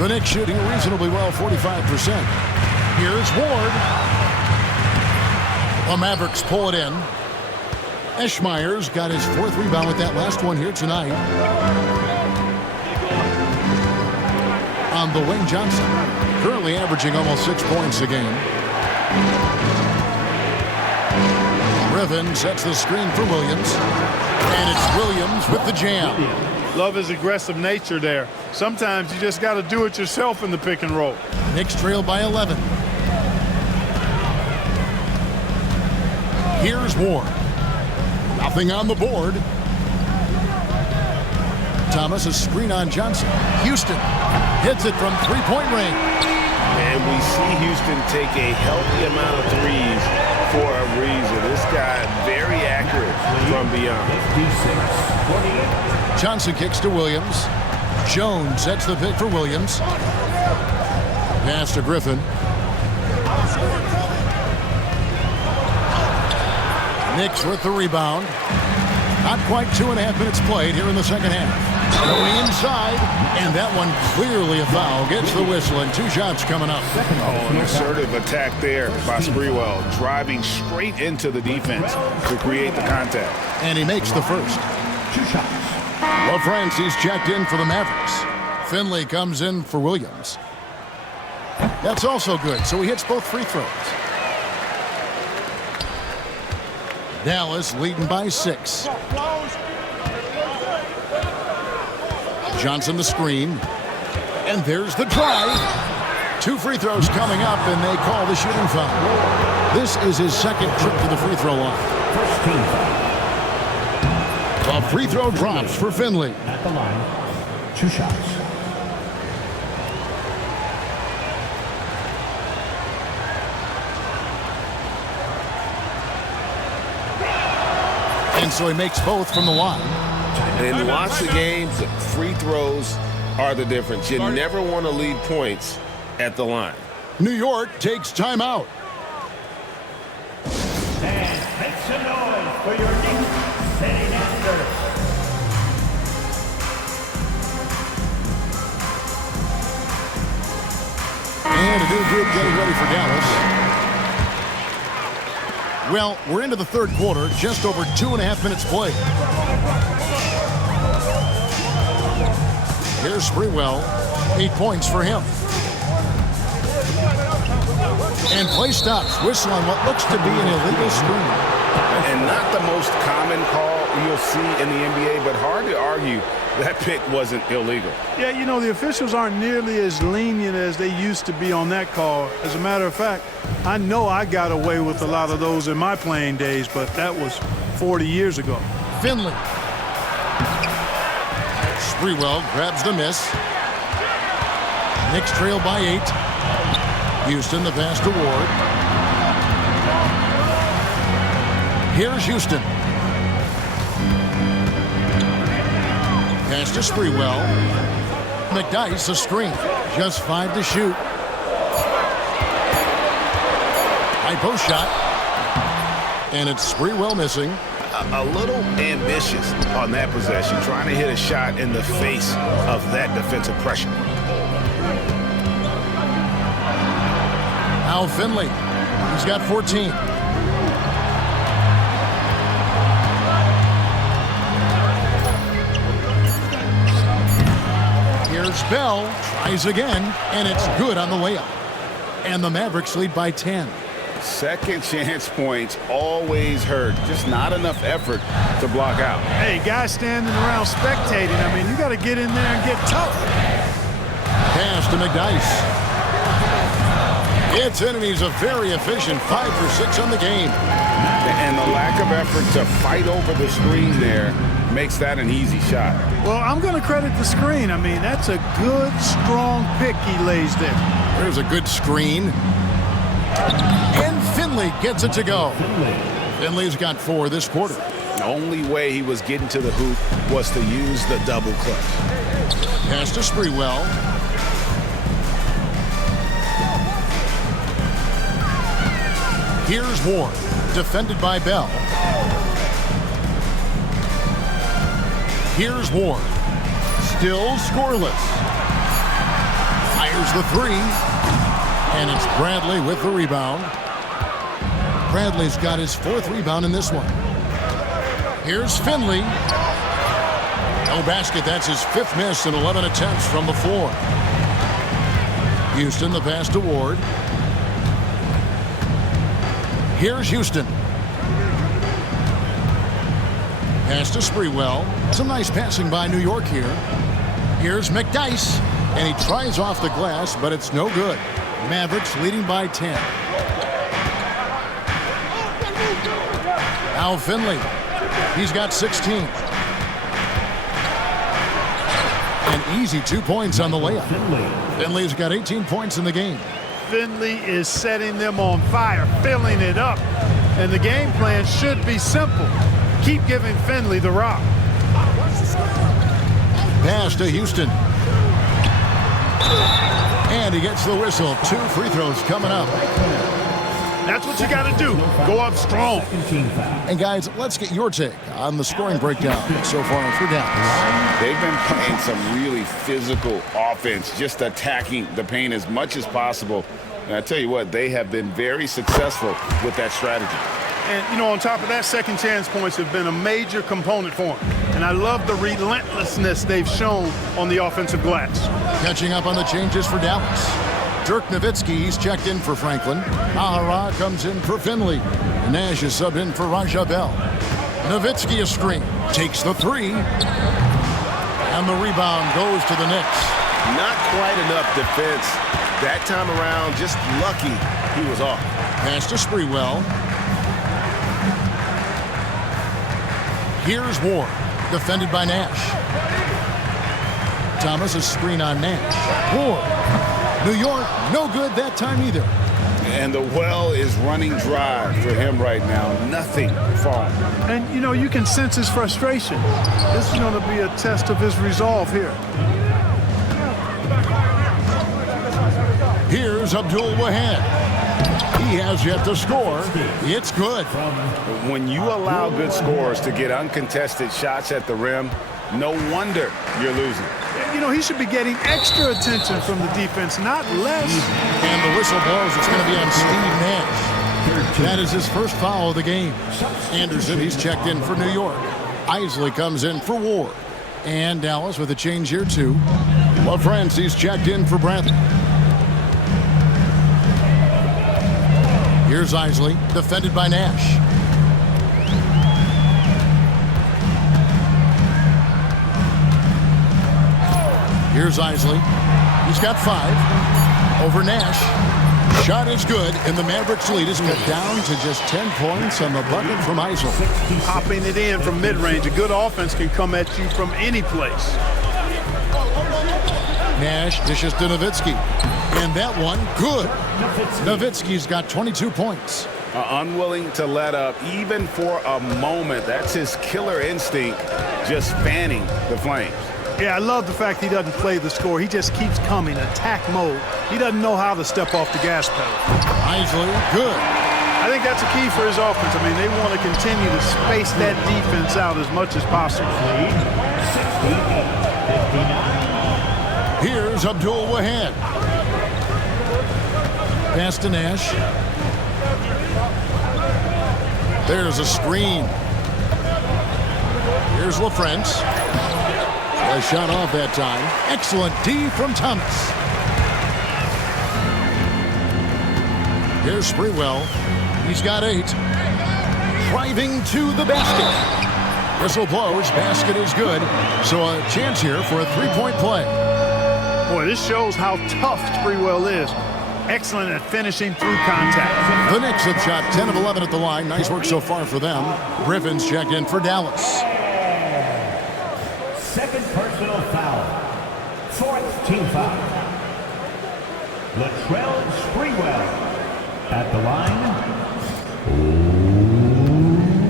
The Knicks shooting reasonably well, 45%. Here's Ward. The Mavericks pull it in. Eschmeyer's got his 4th rebound with that last one here tonight. On the wing, Johnson. Currently averaging almost 6 points a game. Griffin sets the screen for Williams. And it's Williams with the jam. Love his aggressive nature there. Sometimes you just got to do it yourself in the pick and roll. Knicks trail by 11. Here's Ward. Nothing on the board. Thomas, a screen on Johnson. Houston hits it from 3-point range. And we see Houston take a healthy amount of threes for a reason. This guy very accurate from beyond. Johnson kicks to Williams. Jones sets the pick for Williams. Pass to Griffin. Knicks with the rebound. Not quite 2.5 minutes played here in the second half. Going inside, and that one clearly a foul. Gets the whistle, and 2 shots coming up. Oh, an assertive attack there by Sprewell, driving straight into the defense to create the contact. And he makes the first. 2 shots. Well, Francie's checked in for the Mavericks. Finley comes in for Williams. That's also good, so he hits both free throws. Dallas leading by 6. Johnson the screen. And there's the drive. 2 free throws coming up, and they call the shooting foul. This is his 2nd trip to the free throw line. First team foul. A free throw drops for Finley. At the line, 2 shots. And so he makes both from the line. In lots of games, free throws are the difference. You never want to leave points at the line. New York takes timeout. And make some noise for your Knicks City Dancers. And a new group getting ready for Dallas. Well, we're into the third quarter, just over 2.5 minutes played. Here's Sprewell, 8 points for him. And play stops, whistle on what looks to be an illegal screen. And not the most common call you'll see in the NBA, but hard to argue that pick wasn't illegal. Yeah, you know, the officials aren't nearly as lenient as they used to be on that call. As a matter of fact, I know I got away with a lot of those in my playing days, but that was 40 years ago. Finley. Sprewell grabs the miss. Knicks trail by 8. Houston the pass to Ward. Here's Houston. Pass to Sprewell. McDyess a screen. Just 5 to shoot. High post shot. And it's Sprewell missing. A little ambitious on that possession, trying to hit a shot in the face of that defensive pressure. Al Finley. He's got 14. Here's Bell. Tries again, and it's good on the layup. And the Mavericks lead by 10. Second chance points always hurt. Just not enough effort to block out. Hey, guys standing around spectating. I mean, you got to get in there and get tough. Pass to McDyess. Its enemies a very efficient 5 for 6 on the game. And the lack of effort to fight over the screen there makes that an easy shot. Well, I'm going to credit the screen. I mean, that's a good, strong pick he lays there. There's a good screen. And Finley gets it to go. Finley's got 4 this quarter. The only way he was getting to the hoop was to use the double clutch. Pass to Sprewell. Here's Ward, defended by Bell. Here's Ward, still scoreless. Fires the 3, and it's Bradley with the rebound. Bradley's got his 4th rebound in this one. Here's Finley. No basket, that's his 5th miss in 11 attempts from the floor. Houston, the pass to Ward. Here's Houston. Pass to Sprewell. Some nice passing by New York here. Here's McDyess. And he tries off the glass, but it's no good. Mavericks leading by 10. Al Finley. He's got 16. An easy 2 points on the layup. Finley's got 18 points in the game. Finley is setting them on fire, filling it up. And the game plan should be simple. Keep giving Finley the rock. Pass to Houston. And he gets the whistle. 2 free throws coming up. That's what you got to do. Go up strong. And guys, let's get your take on the scoring breakdown so far for Dallas. They've been playing some really physical offense, just attacking the paint as much as possible. And I tell you what, they have been very successful with that strategy. And, you know, on top of that, second chance points have been a major component for them. And I love the relentlessness they've shown on the offensive glass. Catching up on the changes for Dallas. Dirk Nowitzki, he's checked in for Franklin. Ahara comes in for Finley. Nash is subbed in for Raja Bell. Nowitzki a screen. Takes the 3. And the rebound goes to the Knicks. Not quite enough defense that time around. Just lucky he was off. Pass to Sprewell. Here's Ward, defended by Nash. Thomas a screen on Nash. Ward. New York, no good that time either. And the well is running dry for him right now. Nothing falling. And, you know, you can sense his frustration. This is going to be a test of his resolve here. Here's Abdul Wahab. He has yet to score. It's good. When you allow good scorers to get uncontested shots at the rim, no wonder you're losing. You know, he should be getting extra attention from the defense, not less. And the whistle blows. It's going to be on Steve Nash. That is his first foul of the game. Anderson, he's checked in for New York. Isley comes in for Ward. And Dallas with a change here, too. LaFrance, he's checked in for Bradley. Here's Isley, defended by Nash. Here's Isley. He's got 5. Over Nash. Shot is good, and the Mavericks lead is cut down to just 10 points on the bucket from Isley. Popping it in from mid-range. A good offense can come at you from any place. Nash dishes to Nowitzki. And that one, good. Nowitzki's got 22 points. Unwilling to let up, even for a moment. That's his killer instinct, just fanning the flames. Yeah, I love the fact he doesn't play the score. He just keeps coming, attack mode. He doesn't know how to step off the gas pedal. Isley, good. I think that's a key for his offense. I mean, they want to continue to space that defense out as much as possible. 68-59. Here's Abdul Wahad. Pass to Nash. There's a screen. Here's LaFrance. A shot off that time. Excellent D from Thomas. Here's Sprewell. He's got 8. Driving to the basket. Whistle blows. Basket is good. So a chance here for a three-point play. Boy, this shows how tough Sprewell is. Excellent at finishing through contact. The Knicks have shot 10 of 11 at the line. Nice work so far for them. Griffin's checked in for Dallas. Second personal foul. 4th team foul. Latrell Sprewell at the line.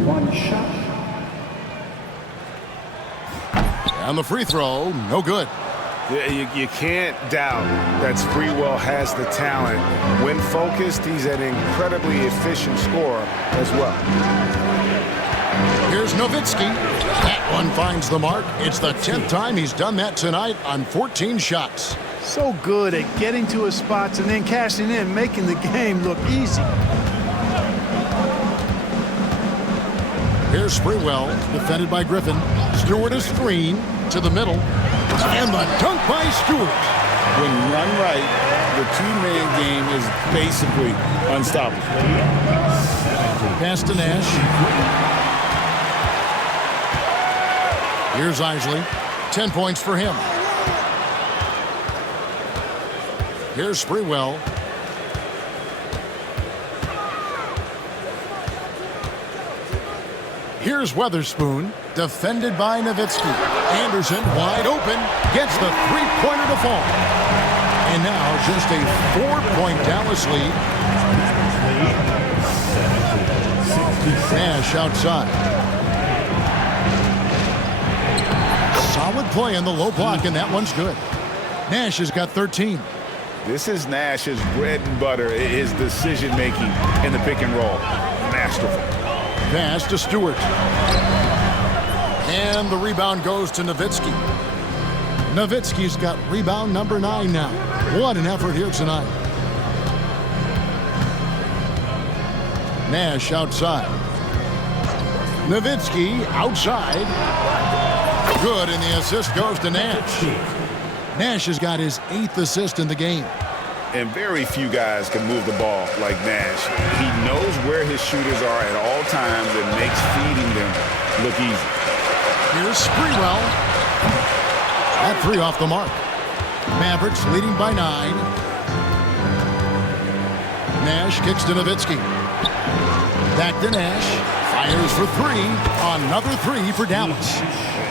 1 shot. And the free throw, no good. You can't doubt that Sprewell has the talent. When focused, he's an incredibly efficient scorer as well. Here's Nowitzki. That one finds the mark. It's the 10th time he's done that tonight on 14 shots. So good at getting to his spots and then cashing in, making the game look easy. Here's Sprewell, defended by Griffin. Stewart a screen to the middle. And the dunk by Stewart. When run right, the two-man game is basically unstoppable. Pass to Nash. Here's Isley. 10 points for him. Here's Sprewell. Here's Weatherspoon, defended by Nowitzki. Anderson, wide open, gets the three-pointer to fall. And now just a 4-point Dallas lead. Nash outside. Solid play in the low block, and that one's good. Nash has got 13. This is Nash's bread and butter, his decision-making in the pick and roll. Masterful. Pass to Stewart. And the rebound goes to Nowitzki. Nowitzki's got rebound number 9 now. What an effort here tonight. Nash outside. Nowitzki outside. Good, and the assist goes to Nash. Nash has got his 8th assist in the game. And very few guys can move the ball like Nash. He knows where his shooters are at all times and makes feeding them look easy. Here's Sprewell. That 3 off the mark. Mavericks leading by 9. Nash kicks to Nowitzki. Back to Nash. Fires for 3. Another 3 for Dallas.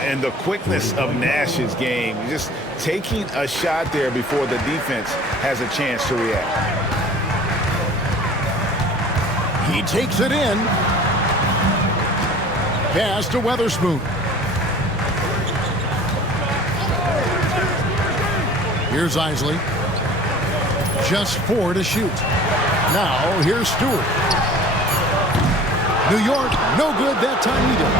And the quickness of Nash's game, just taking a shot there before the defense has a chance to react. He takes it in. Pass to Weatherspoon. Here's Isley. Just 4 to shoot. Now here's Stewart. New York, no good that time either.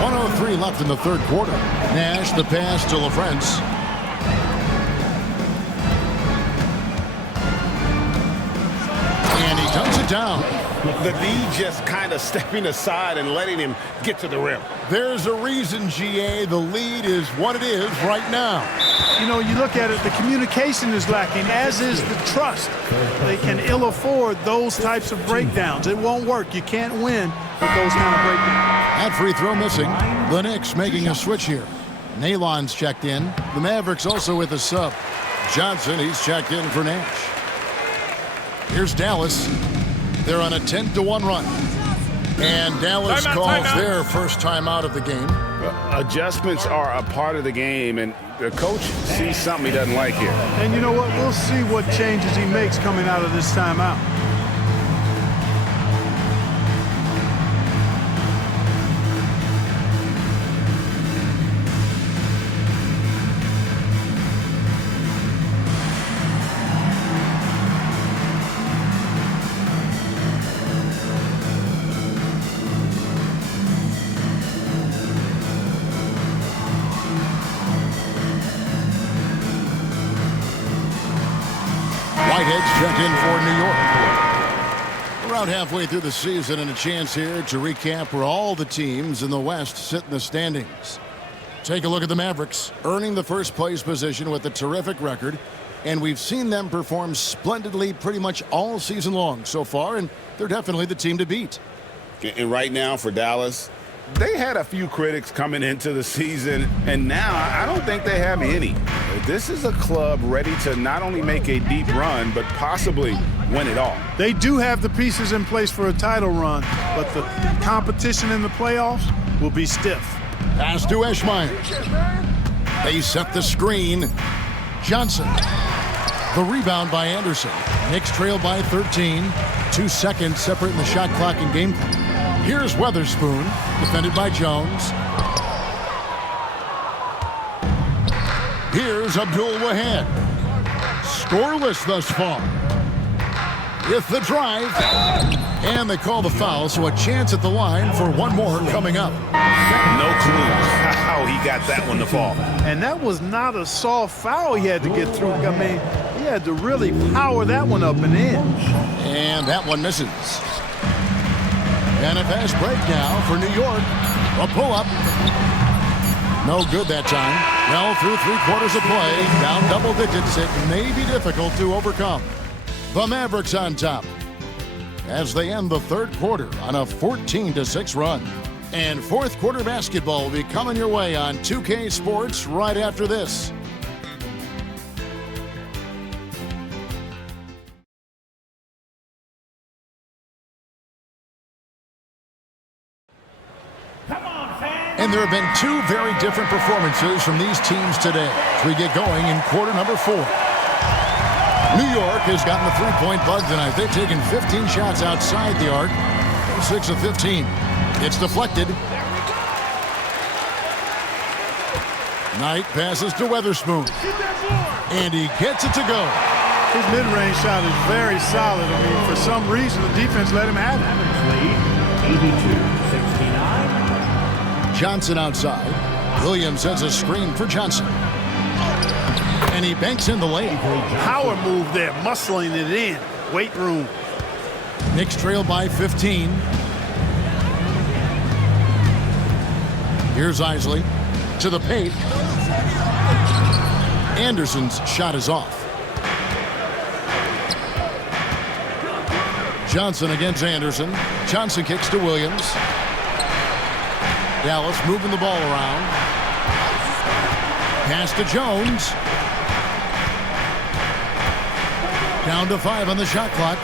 1:03 left in the third quarter. Nash the pass to LaFrance. And he dunks it down. The D just kind of stepping aside and letting him get to the rim. There's a reason, GA, the lead is what it is right now. You know, you look at it, the communication is lacking, as is the trust. They can ill afford those types of breakdowns. It won't work. You can't win with those kind of breakdowns. That free throw missing. The Knicks making a switch here. Nalon's checked in. The Mavericks also with a sub. Johnson, he's checked in for Nash. Here's Dallas. They're on a 10-1 run. And Dallas calls their first time out of the game. Adjustments are a part of the game, and the coach sees something he doesn't like here. And you know what? We'll see what changes he makes coming out of this timeout. hits checked in for New York. Around halfway through the season, and a chance here to recap where all the teams in the West sit in the standings. Take a look at the Mavericks, earning the first place position with a terrific record. And we've seen them perform splendidly pretty much all season long so far, and they're definitely the team to beat. And right now for Dallas, they had a few critics coming into the season, and now I don't think they have any. This is a club ready to not only make a deep run, but possibly win it all. They do have the pieces in place for a title run, but the competition in the playoffs will be stiff. Pass to Eschmeyer. They set the screen. Johnson. The rebound by Anderson. Knicks trail by 13. 2 seconds separating the shot clock and game clock. Here's Weatherspoon, defended by Jones. Here's Abdul-Wahad. Scoreless thus far. With the drive. And they call the foul, so a chance at the line for one more coming up. No clue how he got that one to fall. And that was not a soft foul he had to get through. I mean, he had to really power that one up and in. And that one misses. And a fast break now for New York. A pull-up. No good that time. Well, through 3/4 of play, down double digits, it may be difficult to overcome. The Mavericks on top as they end the third quarter on a 14-6 run. And fourth quarter basketball will be coming your way on 2K Sports right after this. And there have been two very different performances from these teams today as we get going in quarter number 4. New York has gotten the three-point bug tonight. They've taken 15 shots outside the arc, 6 of 15. It's deflected. Knight passes to Weatherspoon. And he gets it to go. His mid-range shot is very solid. I mean, for some reason, the defense let him have it. 82-69. Johnson outside. Williams sends a screen for Johnson. And he banks in the lane. Power move there, muscling it in. Weight room. Knicks trail by 15. Here's Isley to the paint. Anderson's shot is off. Johnson against Anderson. Johnson kicks to Williams. Dallas moving the ball around. Pass to Jones. Down to 5 on the shot clock.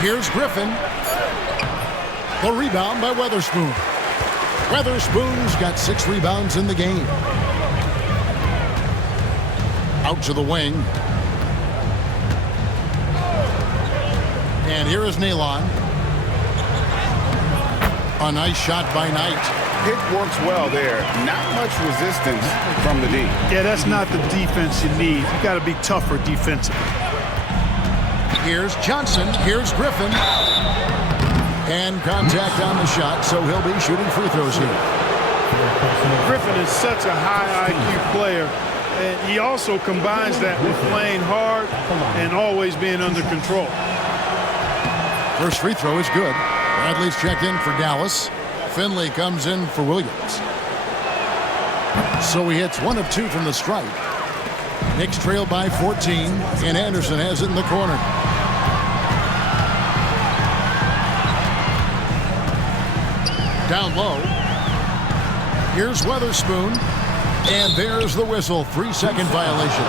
Here's Griffin. The rebound by Weatherspoon. Weatherspoon's got 6 rebounds in the game. Out to the wing. And here is Nalon. A nice shot by Knight. Pick works well there. Not much resistance from the D. Yeah, that's not the defense you need. You got to be tougher defensively. Here's Johnson. Here's Griffin. And contact on the shot, so he'll be shooting free throws here. Griffin is such a high IQ player, and he also combines that with playing hard and always being under control. First free throw is good. Bradley's checked in for Dallas. Finley comes in for Williams. So he hits 1 of 2 from the stripe. Knicks trail by 14, and Anderson has it in the corner. Down low. Here's Weatherspoon. And there's the whistle. 3-second violation.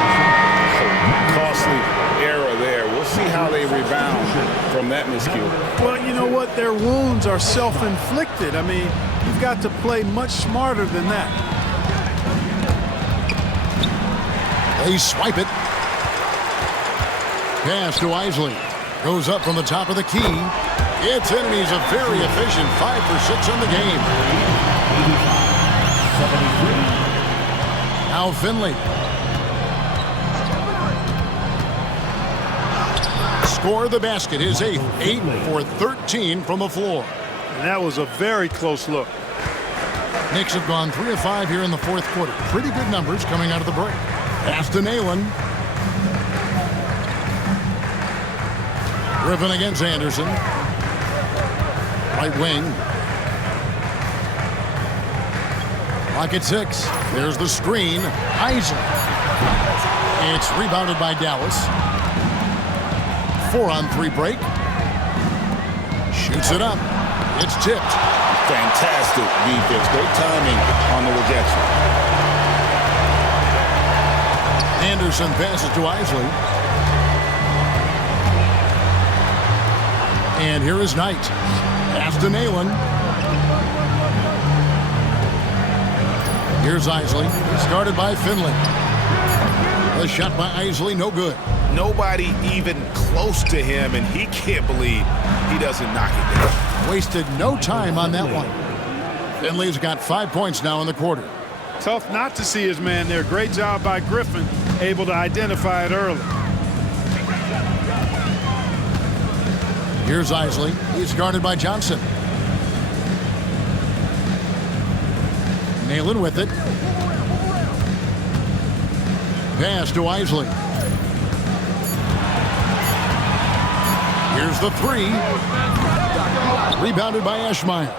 Costly error there. We'll see how they rebound from that miscue. Well, you know what? Their wounds are self-inflicted. I mean, you've got to play much smarter than that. They swipe it. Pass to Isley. Goes up from the top of the key. It's in, and he's a very efficient 5 for 6 in the game. 73. Now Finley. Score the basket, his 8th. 8 for 13 from the floor. And that was a very close look. Knicks have gone 3 of 5 here in the fourth quarter. Pretty good numbers coming out of the break. Pass to Nalon. Griffin against Anderson. Right wing. Clock at 6. There's the screen. Isley. It's rebounded by Dallas. 4-on-3 break. Shoots it up. It's tipped. Fantastic defense. Great timing on the rejection. Anderson passes to Isley. And here is Knight. Pass to Nalen. Here's Isley. It's guarded by Finley. The shot by Isley, no good. Nobody even close to him, and he can't believe he doesn't knock it down. Wasted no time on that one. Finley's got 5 points now in the quarter. Tough not to see his man there. Great job by Griffin, able to identify it early. Here's Isley. He's guarded by Johnson. Nalen with it. Pass to Isley. Here's the 3. Rebounded by Eschmeyer.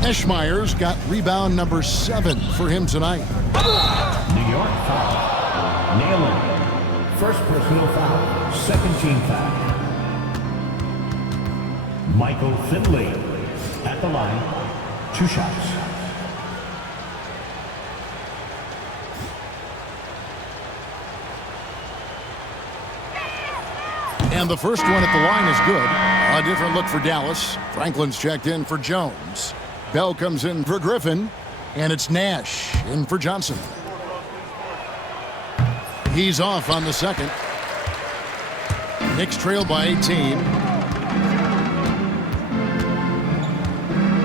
Eschmeyer's got rebound number 7 for him tonight. New York foul. Nalen. First personal foul. Second team foul. Michael Finley at the line. 2 shots. And the first one at the line is good. A different look for Dallas. Franklin's checked in for Jones. Bell comes in for Griffin. And it's Nash in for Johnson. He's off on the second. Knicks trail by 18.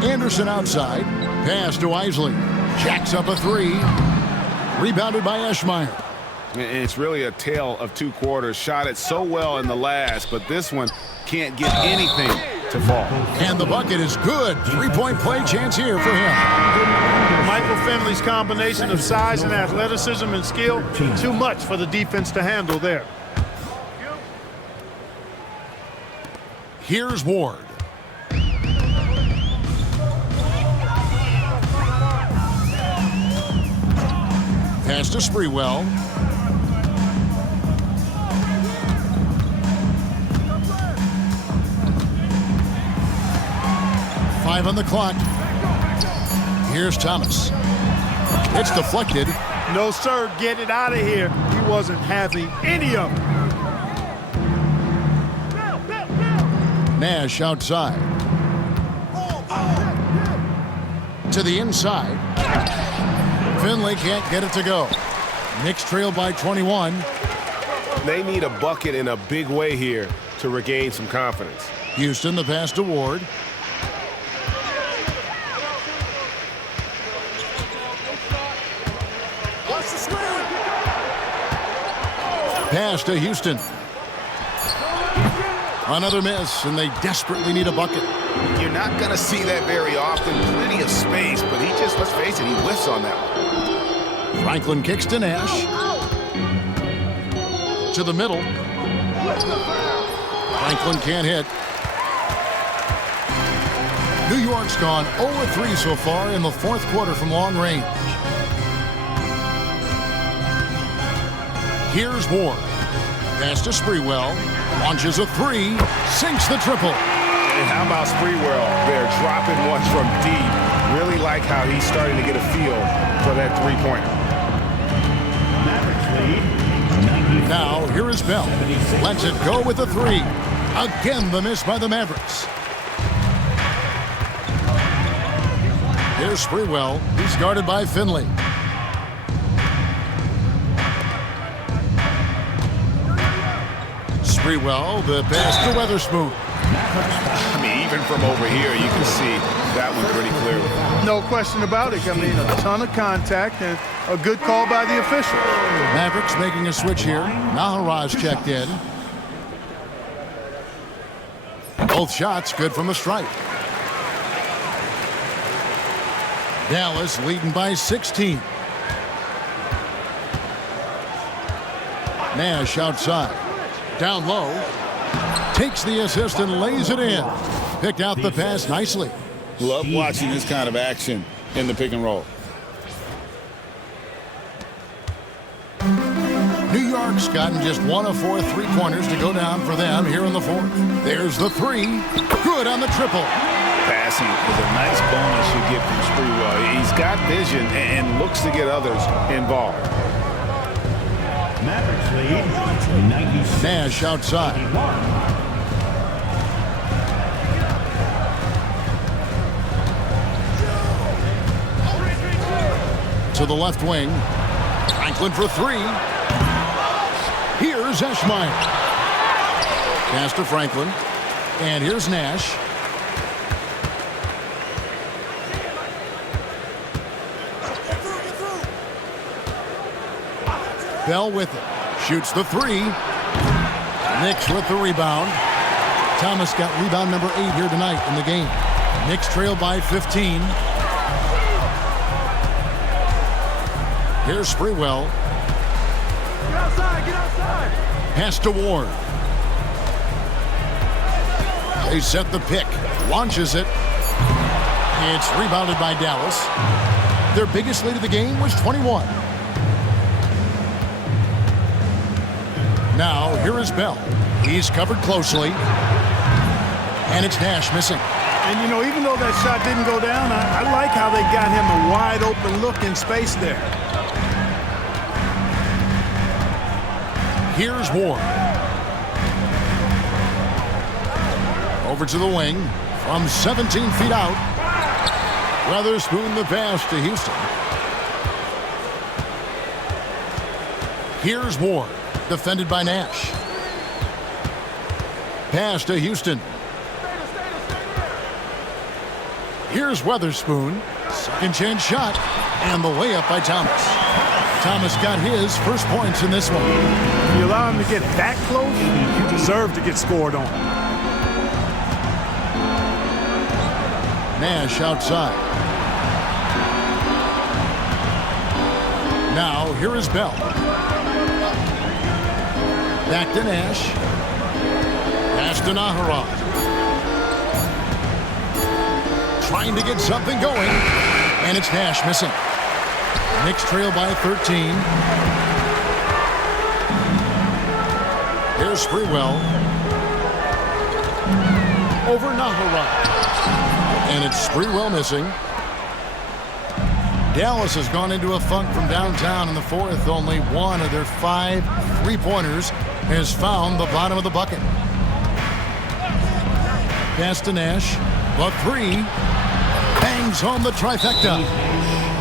Anderson outside. Pass to Isley. Jacks up a 3. Rebounded by Eschmeyer. It's really a tale of 2 quarters. Shot it so well in the last, but this one can't get anything to fall. And the bucket is good. 3-point play chance here for him. Michael Finley's combination of size and athleticism and skill, too much for the defense to handle there. Here's Ward. Pass to Sprewell. Five on the clock. Here's Thomas. It's deflected. No, sir. Get it out of here. He wasn't having any of it. Nash outside. To the inside. Finley can't get it to go. Knicks trail by 21. They need a bucket in a big way here to regain some confidence. Houston, the pass to Ward. Pass to Houston. Another miss, and they desperately need a bucket. You're not going to see that very often. Plenty of space, but he just, let's face it, he whiffs on that one. Franklin kicks to Nash. To the middle. Franklin can't hit. New York's gone 0-3 so far in the 4th quarter from long range. Here's Ward. Pass to Sprewell. Launches a 3. Sinks the triple. And how about Sprewell there, dropping one from deep. Really like how he's starting to get a feel for that 3-pointer. Now, here is Bell. Lets it go with a 3. Again, the miss by the Mavericks. Here's Sprewell. He's guarded by Finley. Sprewell, the pass to Weatherspoon. I mean, even from over here, you can see that one pretty clearly. No question about it. I mean, a ton of contact and a good call by the official. Mavericks making a switch here. Naharaj checked in. Both shots good from the stripe. Dallas leading by 16. Nash outside. Down low. Takes the assist and lays it in. Picked out the pass nicely. Love watching this kind of action in the pick and roll. New York's gotten just 1 of 4 3-pointers to go down for them here in the fourth. There's the three. Good on the triple. Passing is a nice bonus you get from Sprewell. He's got vision and looks to get others involved. Mavericks lead 96. Nash outside. To the left wing. Franklin for three. Here's Eschmeyer. Pass to Franklin. And here's Nash. Bell with it. Shoots the three. Knicks with the rebound. Thomas got rebound number 8 here tonight in the game. Knicks trail by 15. Here's Sprewell. Get outside, get outside. Pass to Ward. They set the pick. Launches it. It's rebounded by Dallas. Their biggest lead of the game was 21. Now, here is Bell. He's covered closely. And it's Nash missing. And, you know, even though that shot didn't go down, I like how they got him a wide open look in space there. Here's Ward. Over to the wing. From 17 feet out. Weatherspoon the pass to Houston. Here's Ward. Defended by Nash. Pass to Houston. Here's Weatherspoon. Second chance shot. And the layup by Thomas. Thomas got his first points in this one. If you allow him to get that close, you deserve to get scored on. Nash outside. Now, here is Bell. Back to Nash. Pass to Naharov. Trying to get something going. And it's Nash missing. Knicks trail by 13. Here's Sprewell. Over Naharov. And it's Sprewell missing. Dallas has gone into a funk from downtown in the fourth. Only one of their 5 3-pointers has found the bottom of the bucket. Pass to Nash. The three. Bangs home the trifecta.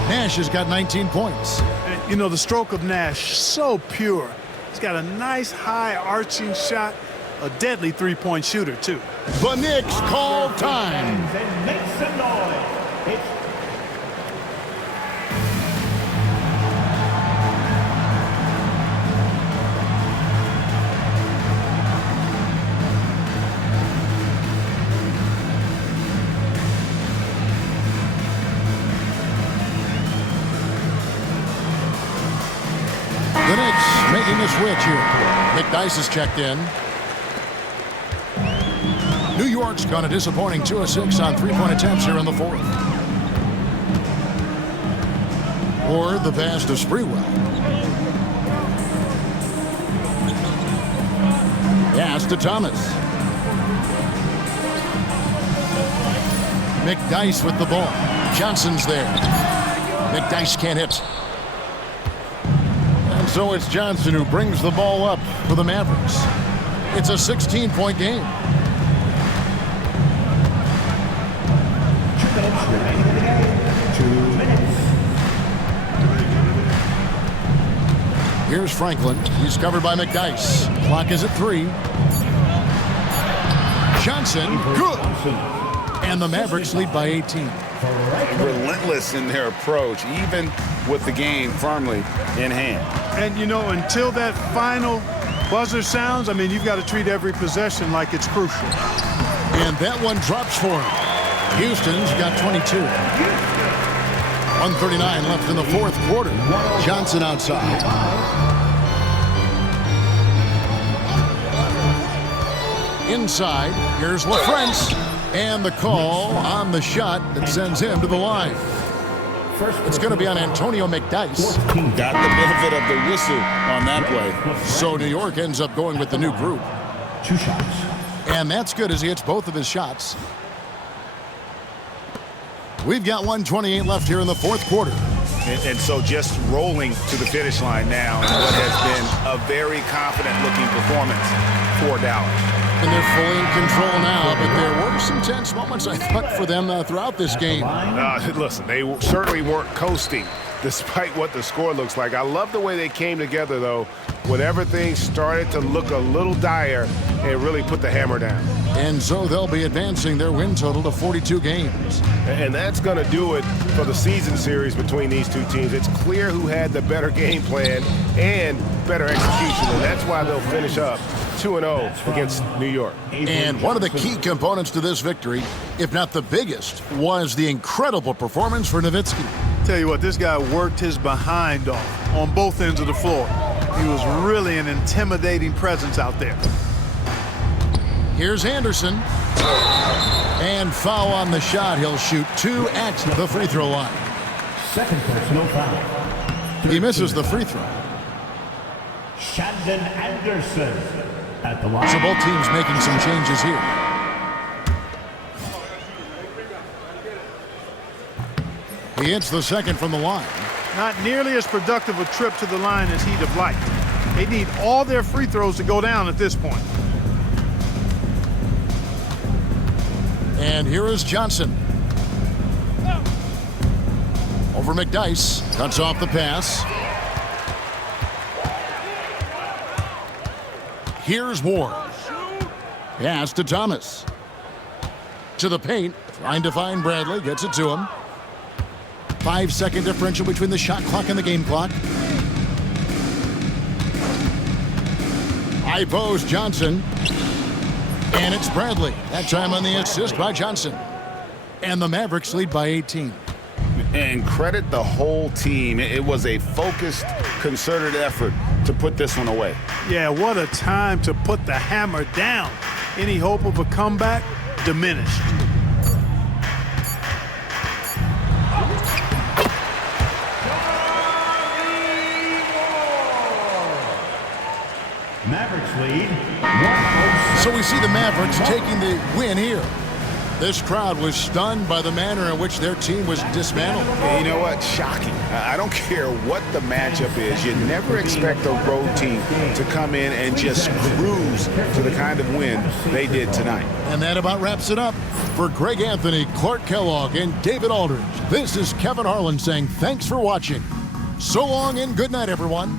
Nash has got 19 points. You know, the stroke of Nash, so pure. He's got a nice high arching shot. A deadly 3-point shooter, too. The Knicks call time. And make some noise. It's The Knicks making a switch here. McDyess is checked in. New York's gone a disappointing 2 of 6 on 3-point attempts here in the fourth. Or the pass to Sprewell. Pass to Thomas. McDyess with the ball. Johnson's there. McDyess can't hit. And so it's Johnson who brings the ball up for the Mavericks. It's a 16-point game. 2 minutes remaining in the game. 2 minutes. Here's Franklin. He's covered by McDyess. Clock is at 3. Johnson, good. And the Mavericks lead by 18. Relentless in their approach, even with the game firmly in hand. And, you know, until that final buzzer sounds, I mean, you've got to treat every possession like it's crucial. And that one drops for him. Houston's got 22. 1:39 left in the fourth quarter. Johnson outside. 8 inside. Here's LaFrance. And the call on the shot that sends him to the line. It's going to be on Antonio McDyess. Got the benefit of the whistle on that play. So New York ends up going with the new group. 2 shots. And that's good as he hits both of his shots. We've got 1:28 left here in the fourth quarter. And so just rolling to the finish line now in what has been a very confident-looking performance for Dallas. And they're fully in control now, but there were some tense moments, I thought, for them throughout this game. Listen, they certainly weren't coasting despite what the score looks like. I love the way they came together, though, whenever things started to look a little dire and really put the hammer down. And so they'll be advancing their win total to 42 games. And that's going to do it for the season series between these two teams. It's clear who had the better game plan and better execution, and that's why they'll finish up 2-0 against New York. And one of the key components to this victory, if not the biggest, was the incredible performance for Nowitzki. Tell you what, this guy worked his behind off on both ends of the floor. He was really an intimidating presence out there. Here's Anderson. And foul on the shot. He'll shoot 2 at the free throw line. Second personal foul. He misses the free throw. Shandon Anderson at the line. So both teams making some changes here. He hits the second from the line. Not nearly as productive a trip to the line as he'd have liked. They need all their free throws to go down at this point. And here is Johnson. Over McDyess. Cuts off the pass. Here's Ward. Pass to Thomas. To the paint. Trying to find Bradley. Gets it to him. 5-second differential between the shot clock and the game clock. High post Johnson. And it's Bradley. That time on the assist by Johnson. And the Mavericks lead by 18. And credit the whole team. It was a focused, concerted effort to put this one away. Yeah, what a time to put the hammer down. Any hope of a comeback diminished. Mavericks lead 106. So we see the Mavericks taking the win here. This crowd was stunned by the manner in which their team was dismantled. And you know what? Shocking. I don't care what the matchup is. You never expect a road team to come in and just cruise to the kind of win they did tonight. And that about wraps it up. For Greg Anthony, Clark Kellogg, and David Aldridge, this is Kevin Harlan saying thanks for watching. So long and good night, everyone.